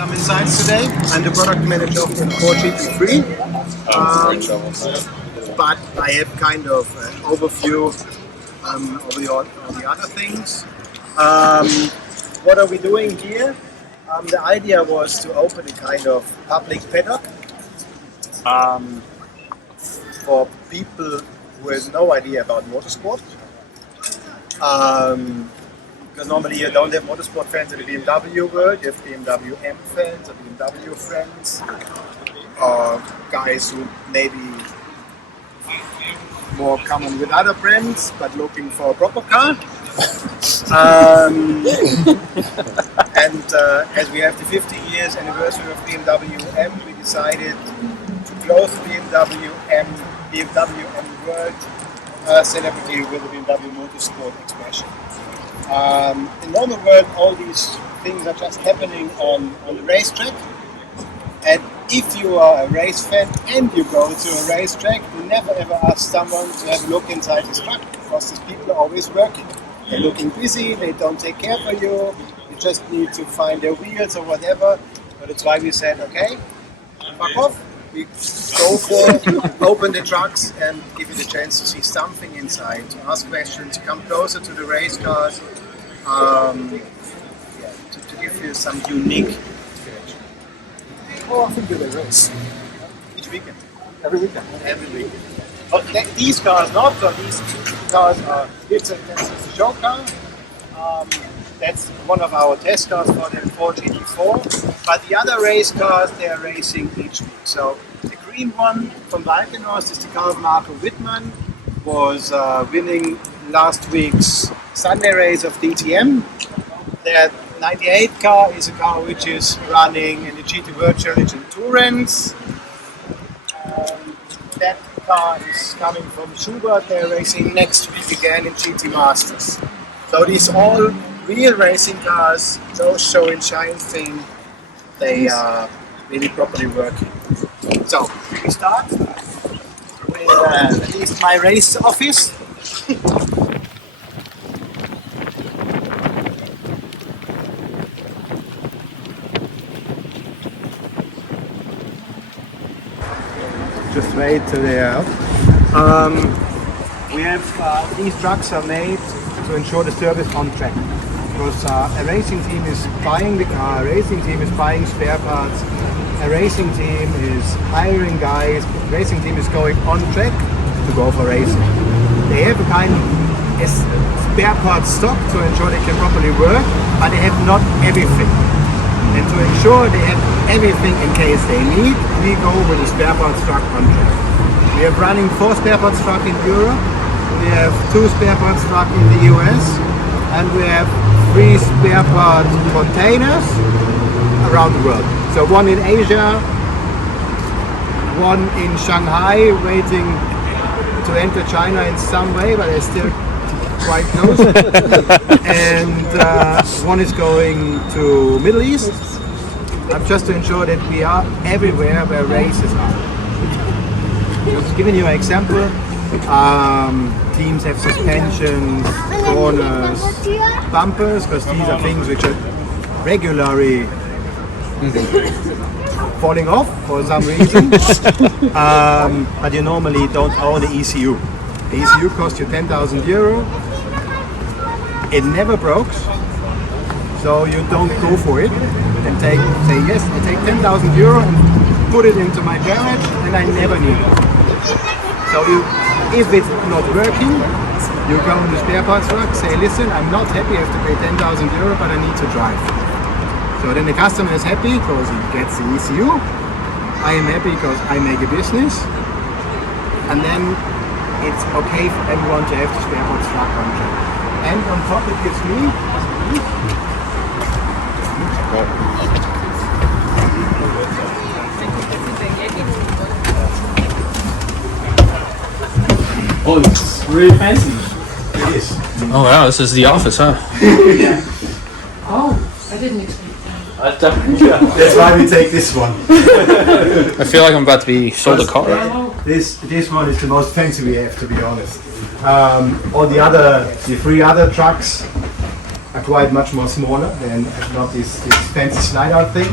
some insights today. I'm the product manager of BMW GT3, but I have kind of an overview over all the other things. What are we doing here? The idea was to open a kind of public paddock for people who have no idea about motorsport. Because normally you don't have motorsport fans in the BMW world, you have BMW M fans or BMW friends, or guys who maybe more common with other brands but looking for a proper car. And as we have the 50 years anniversary of BMW M, we decided to close the BMW M World celebrity with the BMW Motorsport expression. In normal world, all these things are just happening on the racetrack. And if you are a race fan and you go to a racetrack, you never ever ask someone to have a look inside his truck, because these people are always working. They're looking busy, they don't take care of you, you just need to find their wheels or whatever. But that's why we said, okay, fuck off. We go for open the trucks and give you the chance to see something inside, to ask questions, to come closer to the race cars, to give you some unique experience. Oh, I think they race. Each weekend. Every weekend? Every weekend. But these cars not, so these cars are, it's a show car. That's one of our test cars for the Ford GT4. But the other race cars, they are racing each week. So the green one from Valkenhorst is the car of Marco Wittmann, was winning last week's Sunday race of DTM. The 98 car is a car which is running in the GT World Challenge in Tourens. That car is coming from Schubert. They're racing next week again in GT Masters. So these all real racing cars, those show and shine thing, they are really properly working. So we start with at least my race office. Just wait till they are out. We have these trucks are made to ensure the service on track. Because a racing team is buying the car, a racing team is buying spare parts, a racing team is hiring guys, a racing team is going on track to go for racing. They have a kind of spare parts stock to ensure they can properly work, but they have not everything. And to ensure they have everything in case they need, we go with a spare parts truck on track. We are running 4 spare parts truck in Europe, we have 2 spare parts truck in the US, and we have 3 spare part containers around the world. So 1 in Asia, 1 in Shanghai, waiting to enter China in some way, but they're still quite close. And 1 is going to Middle East, just to ensure that we are everywhere where races are. Just giving you an example, teams have suspensions, corners, bumpers, because these are things which are regularly falling off for some reason. But you normally don't own the ECU. The ECU costs you €10,000. It never breaks, so you don't go for it and say yes, I take €10,000 and put it into my garage and I never need it. So if it's not working, you go in the spare parts truck, say listen, I'm not happy, I have to pay €10,000 but I need to drive. So then the customer is happy because he gets the ECU, I am happy because I make a business, and then it's okay for everyone to have the spare parts truck on track. And on top it gives me oh, it's really fancy. it is. Oh wow, this is the office, huh? Yeah. Oh, I didn't expect that. That's why we take this one. I feel like I'm about to be sold a car. This one is the most fancy we have, to be honest. All the 3 other trucks are quite much more smaller than not this fancy slide out thing.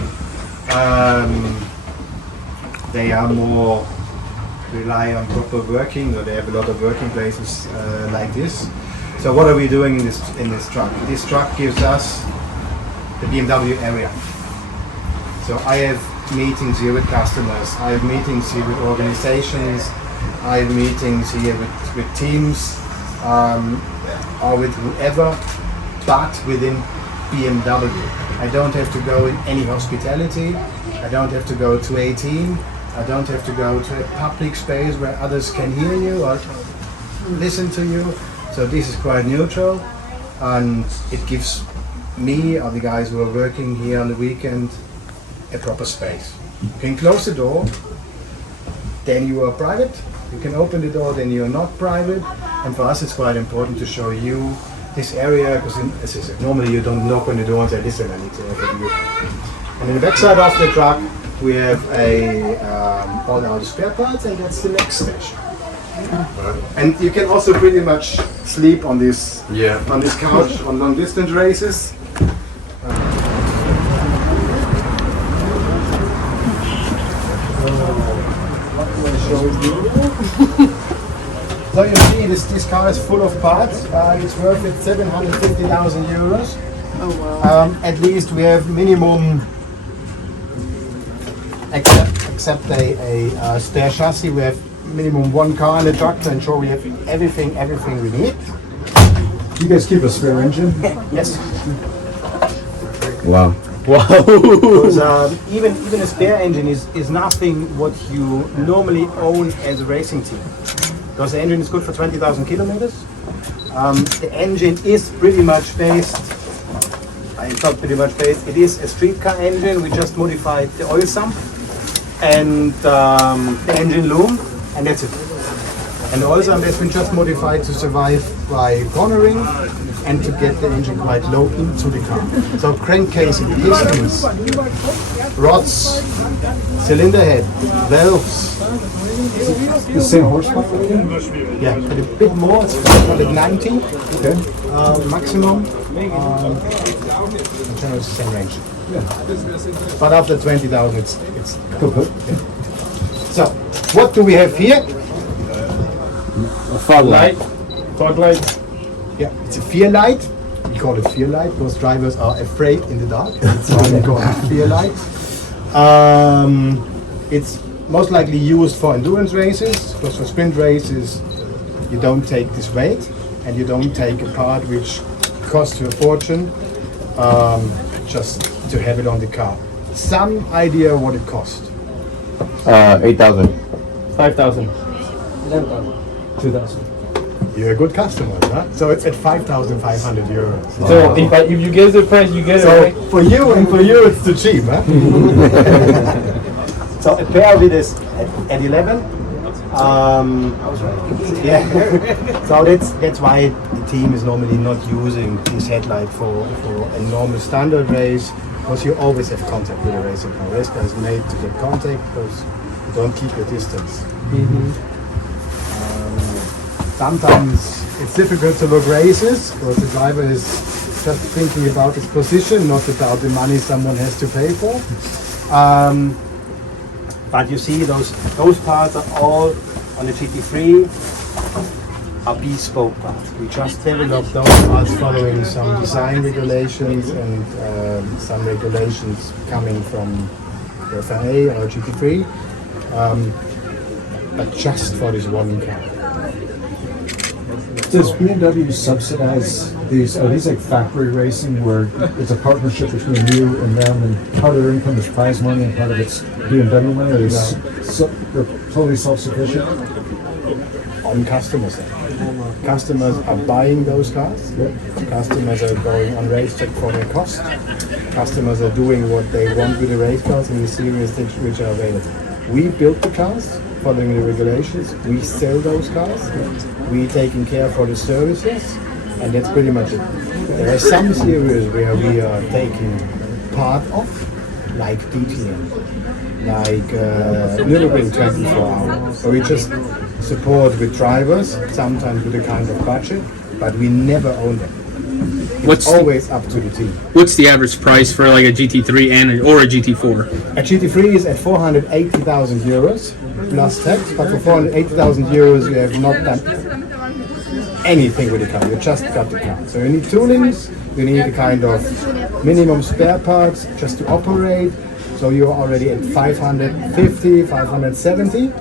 They are more rely on proper working, or they have a lot of working places like this. So what are we doing in this truck? This truck gives us the BMW area. So I have meetings here with customers, I have meetings here with organizations, I have meetings here with teams, or with whoever, but within BMW. I don't have to go in any hospitality, I don't have to go to 18, I don't have to go to a public space where others can hear you or listen to you. So this is quite neutral, and it gives me or the guys who are working here on the weekend a proper space. You can close the door, then you are private. You can open the door, then you are not private. And for us it's quite important to show you this area, because as I said, normally you don't knock on the door and say, listen, I need to open you. And in the backside of the truck we have all our spare parts, and that's the next station. And you can also pretty much sleep on this on this couch on long distance races. So you see, this car is full of parts. It's worth it 750,000 euros. Oh wow. At least we have minimum, except a stair chassis, we have minimum one car in the truck to ensure we have everything we need. You guys keep a spare engine? Yes. Wow. Because even a spare engine is nothing what you normally own as a racing team. Because the engine is good for 20,000 kilometers. The engine is pretty much based, it's not pretty much based, it is a street car engine. We just modified the oil sump and the engine loom, and that's it. And the oil sump has been just modified to survive by cornering and to get the engine quite low into the car. So crankcasing, pistons, rods, cylinder head, valves. The same horsepower? Yeah, but a bit more, it's 590 Okay. maximum. Generally it's the same range. But after 20,000 it's Cool. So, what do we have here? A fog light. Fog light. Yeah, it's a fear light. We call it fear light because drivers are afraid in the dark. That's why we call it fear light. It's most likely used for endurance races, because for sprint races you don't take this weight and you don't take a part which costs you a fortune just to have it on the car. Some idea what it costs? 8,000. 5,000. 2000. You're a good customer, huh? So it's at 5,500 euros. So if you guess the price, you get it, So right? for you and for you it's too cheap, huh? So a pair with this at 11. Yeah. So that's why the team is normally not using this headlight for a normal standard race, because you always have contact with a racing car. Race car is made to get contact because you don't keep your distance. Sometimes it's difficult to look races because the driver is just thinking about his position, not about the money someone has to pay for. But you see, those parts are all on the GT3 are bespoke parts. We just developed those parts following some design regulations and some regulations coming from the FIA or GT3, but just for this one car. Does BMW subsidize these? Are these like factory racing where it's a partnership between you and them, and part of their income is prize money and part of it's BMW money? Or they're totally self-sufficient? On customers. Customers are buying those cars. Customers are going on race check for their cost. Customers are doing what they want with the race cars in the series which are available. We build the cars following the regulations. We sell those cars. We taking care for the services, and that's pretty much it. There are some series where we are taking part of, like DTM, like Nürburgring 24 hours. So we just support with drivers, sometimes with a kind of budget, but we never own them. It's always up to the team. What's the average price for like a GT3 or a GT4? A GT3 is at 480,000 euros plus tax, but for 480,000 euros you have not done anything with the car, you just got the car. So you need toolings, you need a kind of minimum spare parts just to operate, so you're already at 550, 570,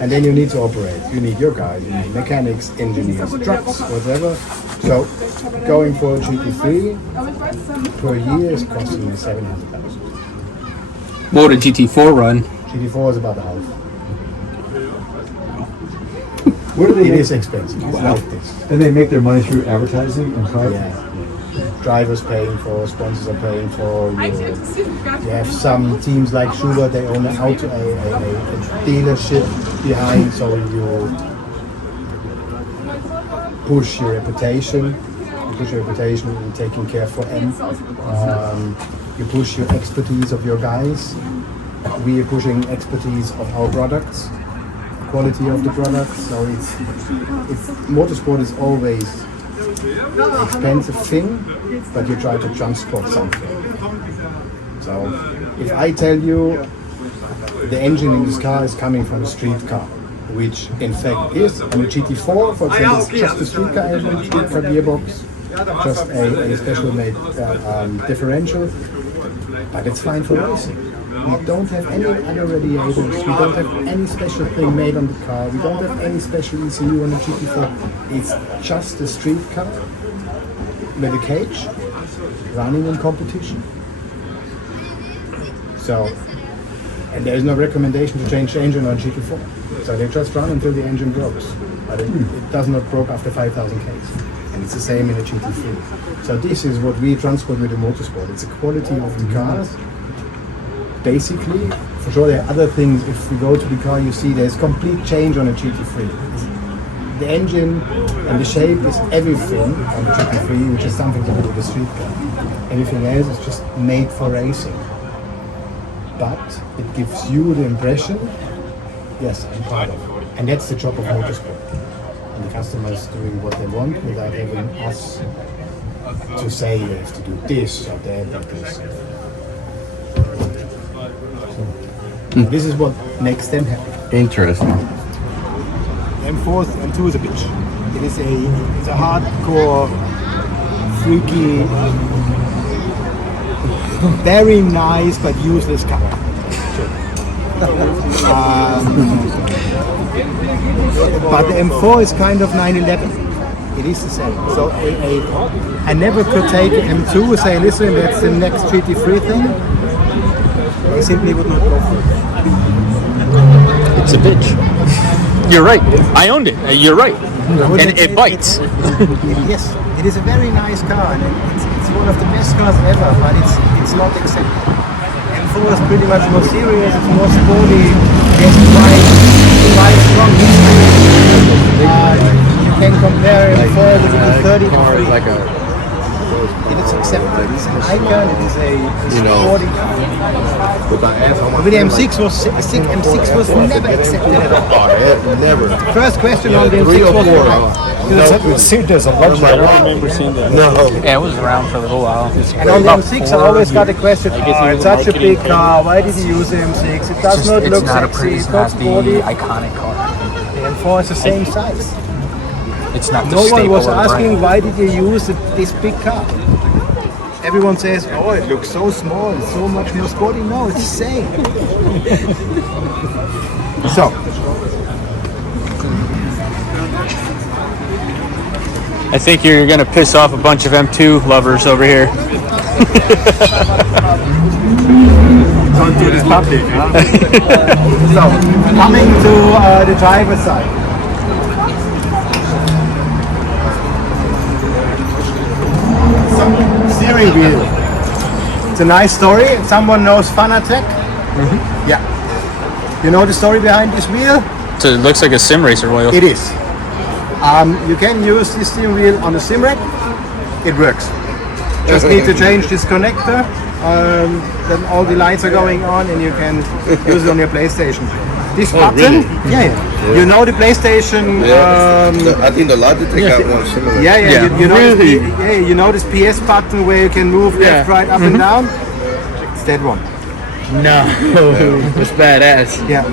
and then you need to operate. You need your guys, you need mechanics, engineers, trucks, whatever. So going for a GT3 per year is costing you 700,000. What would a GT4 run? GT4 is about the half. It is expensive. It's like this. And they make their money through advertising and private? Yeah. Drivers paying for, sponsors are paying for. You have some teams like Schuler, they own a dealership behind, so you push your reputation. You push your reputation in taking care for them. You push your expertise of your guys. We are pushing expertise of our products, quality of the products. So it's motorsport is always an expensive thing, but you try to transport something. So if I tell you the engine in this car is coming from a street car, which in fact is on a GT4, for example, it's just a street car engine, street car gearbox, just a special made differential, but it's fine for racing. We don't have any other radiators, we don't have any special thing made on the car, we don't have any special ECU on the GT4. It's just a street car with a cage running in competition. So, and there is no recommendation to change the engine on GT4. So they just run until the engine breaks. But it does not break after 5,000 Ks. And it's the same in a GT3. So this is what we transport with the motorsport. It's the quality of the cars. Basically, for sure there are other things. If you go to the car, you see there's complete change on a GT3. The engine and the shape is everything on the GT3, which is something to do with the street car. Everything else is just made for racing. But it gives you the impression, yes, I'm proud of it. And that's the job of motorsport. And the customers doing what they want without having us to say you have to do this or that or this. This is what makes them happy. Interesting. M4, M2 is a bitch. It's a hardcore, freaky, very nice but useless car. But the M4 is kind of 911. It is the same. So I never could take an M2 and say, listen, that's the next GT3 thing. I simply would not go for it. It's a bitch. You're right. I owned it. You're right. And it bites. Yes, it is a very nice car, and it's one of the best cars ever, but it's not accepted. M4 is pretty much more serious, it's more sporty, it's quite strong history. You can compare M4 with the 30 to 3. It is accepted. It's an icon. It is a sporty car. But the M6 was never accepted at all. Never. First question on the M6 was There's a luxury. I don't remember seeing that. No. Yeah, it was around for a little while. and on the M6 I always got a question, it's such a big car, why did you use the M6? It does not look sexy, it's not sporty. iconic car. The M4 is the same size. It's not the No one staple was of the asking brand. why did you use this big car? Everyone says, oh, it looks so small, it's so much more sporty. No, it's the same. So, I think you're going to piss off a bunch of M2 lovers over here. don't do this public, huh? So, coming to the driver's side. Steering wheel. It's a nice story. Someone knows Fanatec? Yeah. You know the story behind this wheel? So it looks like a sim racer wheel. It is. You can use this steering wheel on a sim rack. It works. Just need to change this connector. Then all the lights are going on and you can use it on your PlayStation. This Oh, button, really? yeah. You know the PlayStation. I think the Logitech got one similar. Yeah. Yeah. You know Really? you know this PS button where you can move left, right, up and down. It's that one. No, it's badass. Yeah.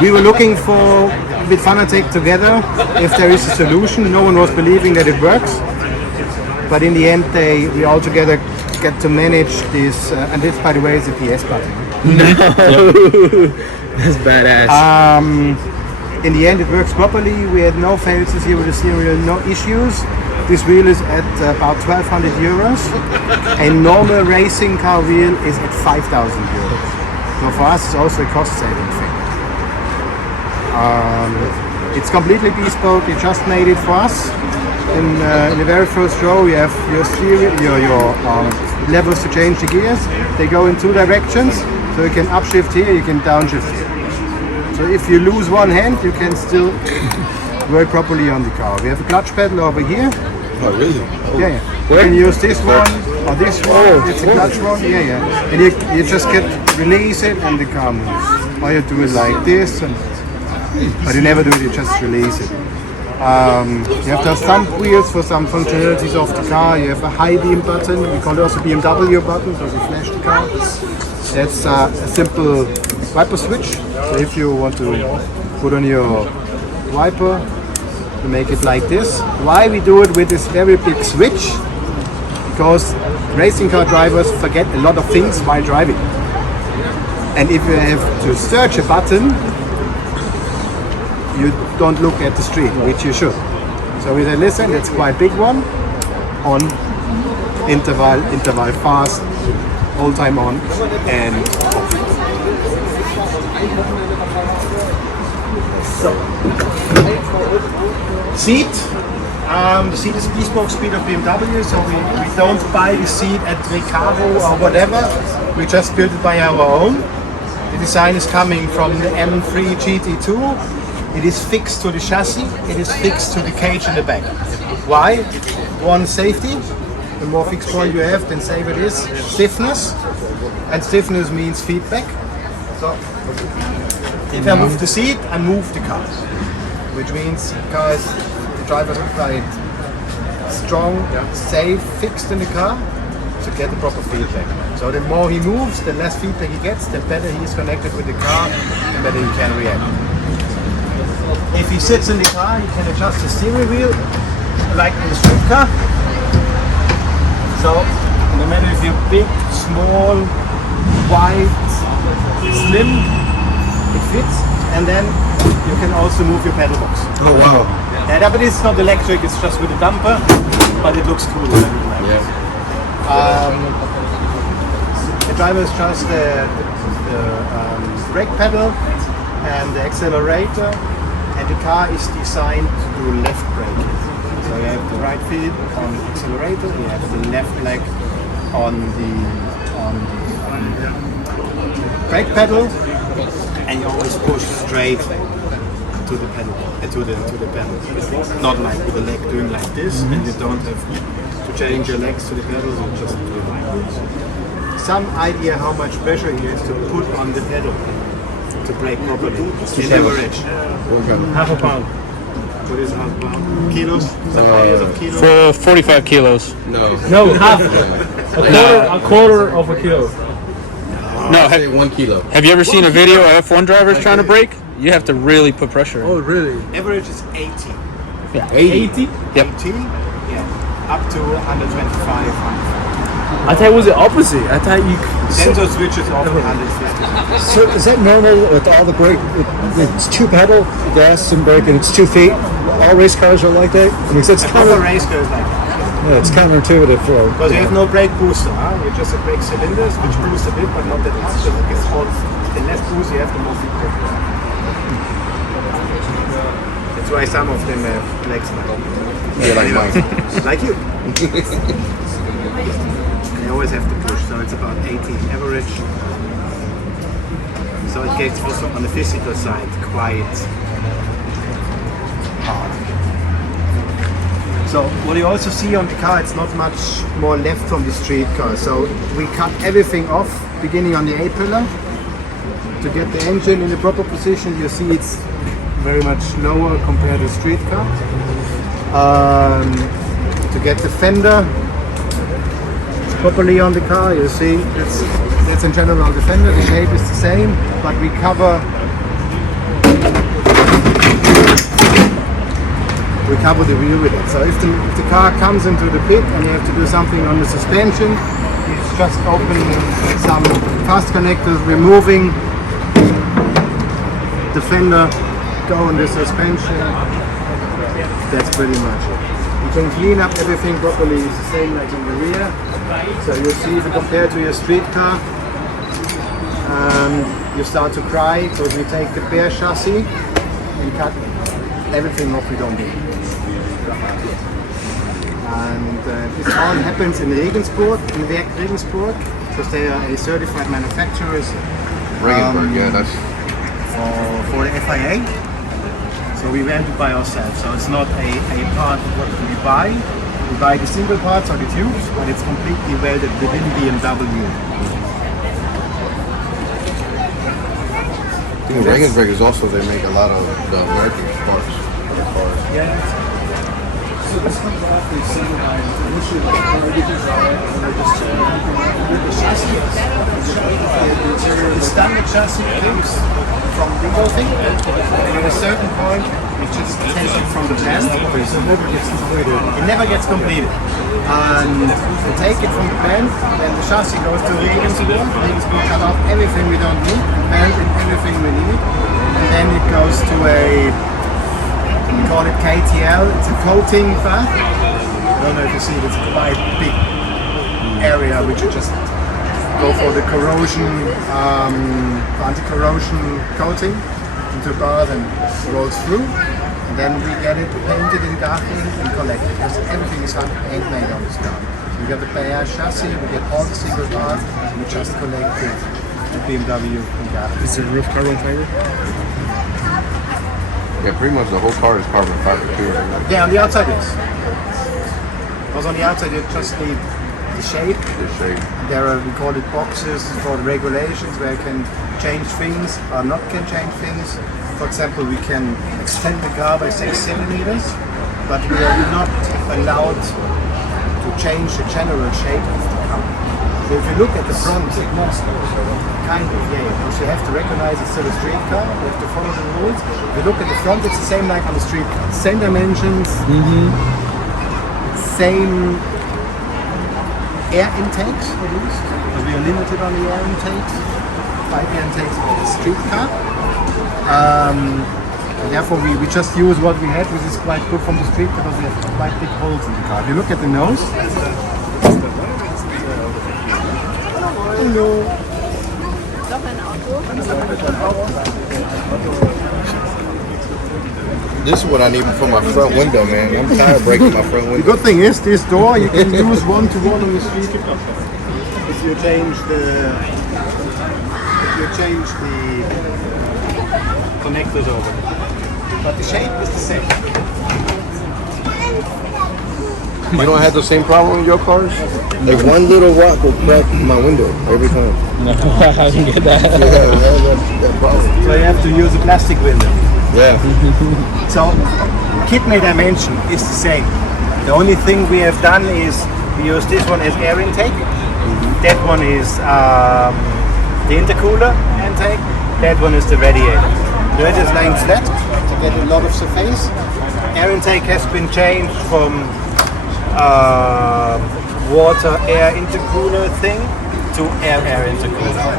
We were looking for with Fanatec together if there is a solution. No one was believing that it works, but in the end, we all together get to manage this. And this, by the way, is a PS button. That's badass. In the end, it works properly. We had no failures here with the steering wheel, no issues. This wheel is at about 1,200 euros. A normal racing car wheel is at 5,000 euros. So for us, it's also a cost-saving thing. It's completely bespoke. We just made it for us. In the very first row, you have your steering, your levels to change the gears. They go in two directions. So you can upshift here, you can downshift here. So if you lose one hand, you can still work properly on the car. We have a clutch pedal over here. Oh, really? Yeah. You can use this one or this one. It's a clutch one. Yeah. And you just release it and the car moves. Or you do it like this, but you never do it. You just release it. You have to have some wheels for some functionalities of the car. You have a high beam button. We call it also BMW button, so we flash the car. That's a simple wiper switch. So if you want to put on your wiper, you make it like this. Why we do it with this very big switch? Because racing car drivers forget a lot of things while driving. And if you have to search a button, you don't look at the street, which you should. So we said, listen, it's quite a big one. On, interval fast, all time on, and off. So, seat. The seat is bespoke speed of BMW, so we don't buy the seat at Recaro or whatever. We just build it by our own. The design is coming from the M3 GT2. It is fixed to the chassis. It is fixed to the cage in the back. Why? One, safety. The more fixed point you have, then safer it is. Stiffness. And stiffness means feedback. So if I move the seat, I move the car. Which means the driver is quite strong, safe, fixed in the car to get the proper feedback. So the more he moves, the less feedback he gets, the better he is connected with the car, the better he can react. If he sits in the car, he can adjust the steering wheel like in the street car. So no matter if you're big, small, wide, slim, it fits. And then you can also move your pedal box. Oh, wow. Yeah, but it's not electric, it's just with a damper, but it looks cool. The driver is just the brake pedal and the accelerator, and the car is designed to do left braking. So you have the right feet on the accelerator, you have the left leg on the brake pedal, and you always push straight to the pedal, to the pedal. Not like with the leg doing like this, and you don't have to change your legs to the pedal, you just do it like this. Some idea how much pressure you have to put on the pedal to brake properly. In average. Half a pound. What is half a pound? Kilos? Some ideas of kilos? For 45 kilos. No, half. A quarter of a kilo. No, Say 1 kilo. have you ever seen a video of F1 drivers trying to brake? You have to really put pressure in. Oh, really? Average is 80. Yeah. 80? Yep. 80? Yeah. Up to 125. I thought it was the opposite. I thought you. Sensor switches off 150. So is that normal with all the brake? It's two pedal, gas and brake, and it's 2 feet. All race cars are like that. I mean, it's Proper race goes like that. yeah, it's counterintuitive for. Because you have no brake booster, huh? You just have brake cylinders, which boost a bit, but not that much. So it's all, the less boost you have, the more feedback. That's why some of them have legs like Yeah, like mine. like you. They always have to push, so it's about 80 average. So it gets also on the physical side quite hard. So what you also see on the car, it's not much more left from the street car. So we cut everything off, beginning on the A-pillar. To get the engine in the proper position, you see it's very much lower compared to street car. To get the fender properly on the car, you see that's in general on the fender. The shape is the same, but we cover the wheel with it. So if the car comes into the pit and you have to do something on the suspension, it's just open some fast connectors, removing the fender, go on the suspension. That's pretty much it. You can clean up everything properly. It's the same like in the rear. So you see, if you compare to your street car, you start to cry because we take the bare chassis and cut everything off we don't need. And this all happens in Regensburg, in Werk Regensburg, because they are a certified manufacturers. Regensburg, yeah, that's For the FIA. So we went to by ourselves. So it's not a part what we buy. We buy the single parts or the tubes, but it's completely welded within BMW. I think Regensburg is also, they make a lot of the American parts for the cars. Yeah. So this comes off the single line. Initially, the car design, and we're just with the chassis. The standard chassis comes from Dingolfing, and at a certain point we just take it from the plant. So it never gets completed. It never gets completed. And we take it from the plant, then the chassis goes to Regensburg. Regensburg cut off everything we don't need, and everything we need. And then it goes to we call it KTL, it's a coating fab. I don't know if you see it, it's a quite big area which you just go for the corrosion, anti-corrosion coating into bars and rolls through. And then we get it painted in Garching and collected. Because everything is handmade on this car. So we get the bare chassis, we get all the single parts, and we just collect it at BMW in Garching. Is the roof carbon fiber? Yeah, pretty much the whole car is carbon fiber too. Yeah, on the outside is. Because on the outside you just need the shape. The shape. There are, we call it boxes for the regulations where you can change things or not can change things. For example, we can extend the car by 6 centimeters, but we are not allowed to change the general shape of the car. So if you look at the front, kind of, yeah, because you have to recognize it's still a street car, you have to follow the rules. If you look at the front, it's the same like on the street car. Same dimensions, same air intakes, because we are limited on the air intakes. 5 air intakes for the street car. And therefore we just use what we had, which is quite good from the street because we have quite big holes in the car. If you look at the nose, hello. This is what I need for my front window, man. I'm tired of breaking my front The window. good thing is this door you can use one-to-one on the street if you change the connectors over. But the shape is the same. You don't have the same problem with your cars? Like one little rock will crack my window every time. No, I didn't get that. Yeah, that problem. So you have to use a plastic window. Yeah. So kidney dimension is the same. The only thing we have done is we use this one as air intake. That one is the intercooler intake. That one is the radiator. The radiator is lying flat to get a lot of surface. Air intake has been changed from water air intercooler thing to air intercooler.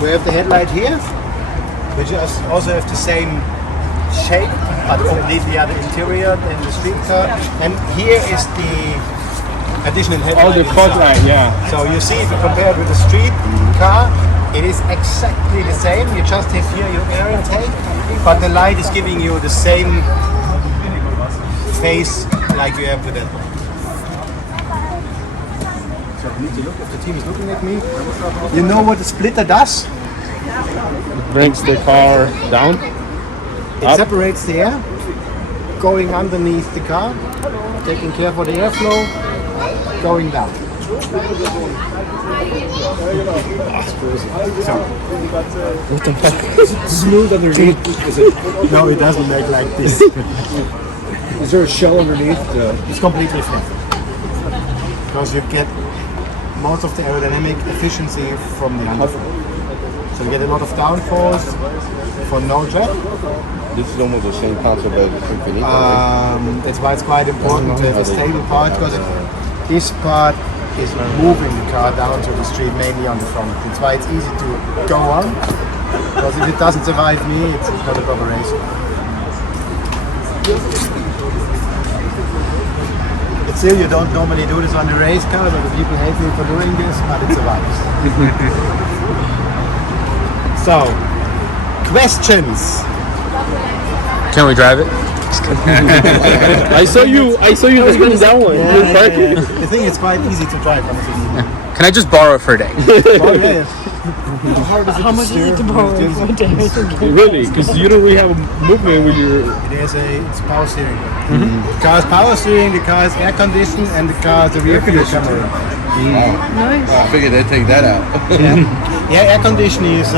We have the headlight here, which also have the same shape but completely other interior than the street car. And here is the additional headlight. Oh, the fog light, yeah. So you see, if you compare it with the street car, it is exactly the same. You just have here your air intake, but the light is giving you the same face like you have with that one. So I need to look if the team is looking at me. You know what the splitter does? Brings the car down. It Up. separates the air, going underneath the car, taking care for the airflow, going down. Smooth underneath. Is it? No, it doesn't make like this. Is there a shell underneath? It's completely flat. Because you get most of the aerodynamic efficiency from the underfloor. So you get a lot of downforce for no drag. This is almost the same concept as the Infinito, right? That's why it's quite important to have a stable part, because this part is moving the car down to the street mainly on the front. That's why it's easy to go on, because if it doesn't survive me, it's not a proper race. But still, you don't normally do this on the race car, so the people hate me for doing this, but it survives. So, questions? Can we drive it? I saw you just bring that one. Yeah, You're parking. I think it's quite easy to drive, honestly. Can I just borrow it for a day? Oh, yeah. How much is it to borrow for a day? Really? Because you don't really have a movement when you're. It's power steering. The car is power steering, the car is air conditioned, and the car is the rear view camera. Nice. I figured they'd take that out. Yeah, air conditioning is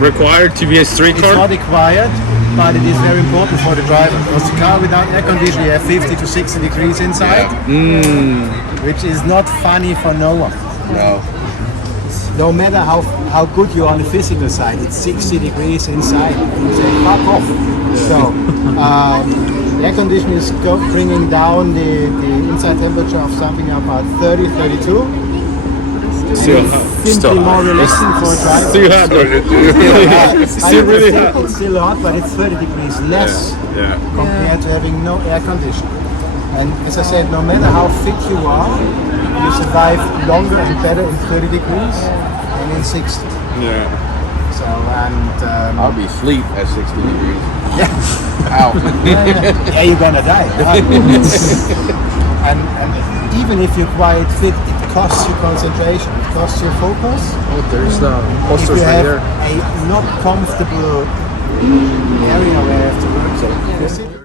Required to be a street it's car? not required, but it is very important for the driver. Because the car without air conditioning, you have 50 to 60 degrees inside, which is not funny for no one. No. No matter how good you are on the physical side, it's 60 degrees inside. You say, fuck off. So, air conditioning is bringing down the inside temperature of something about 30, 32. Simply more relaxing for a driver. Still hot though. Still really hot. It's still hot, but it's 30 degrees less compared to having no air conditioning. And as I said, no matter how fit you are, you survive longer and better in 30 degrees than in 60. Yeah. So, and I'll be asleep at 60 degrees. yeah, Ow. yeah, you're gonna die. Right? and even if you're quite fit, it costs you concentration, it costs you focus. Oh, there's the If posters you right have there. a not comfortable area where you have to work, so you sit